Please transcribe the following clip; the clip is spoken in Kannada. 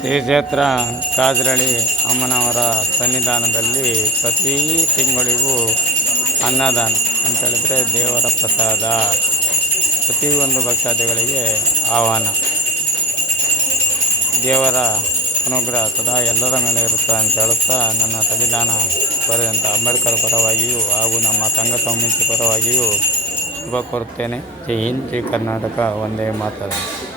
ಶ್ರೀ ಕ್ಷೇತ್ರ ಕಾಜರಳ್ಳಿ ಅಮ್ಮನವರ ಸನ್ನಿಧಾನದಲ್ಲಿ ಪ್ರತಿ ತಿಂಗಳಿಗೂ ಅನ್ನದಾನ ಅಂತೇಳಿದರೆ ದೇವರ ಪ್ರಸಾದ ಪ್ರತಿಯೊಂದು ಭಕ್ತಾದಿಗಳಿಗೆ ಆಹ್ವಾನ. ದೇವರ ಅನುಗ್ರಹ ಸದಾ ಎಲ್ಲರ ಮೇಲೆ ಇರುತ್ತೆ ಅಂತ ಹೇಳುತ್ತಾ ನನ್ನ ಸಂವಿಧಾನ ಬರೆದಂಥ ಅಂಬೇಡ್ಕರ್ ಪರವಾಗಿಯೂ ಹಾಗೂ ನಮ್ಮ ಸಂಘ ಸಮಿತಿ ಪರವಾಗಿಯೂ ಶುಭ ಕೋರುತ್ತೇನೆ. ಜೈ ಹಿಂದ್, ಜೈ ಕರ್ನಾಟಕ, ಒಂದೇ ಮಾತರಂ.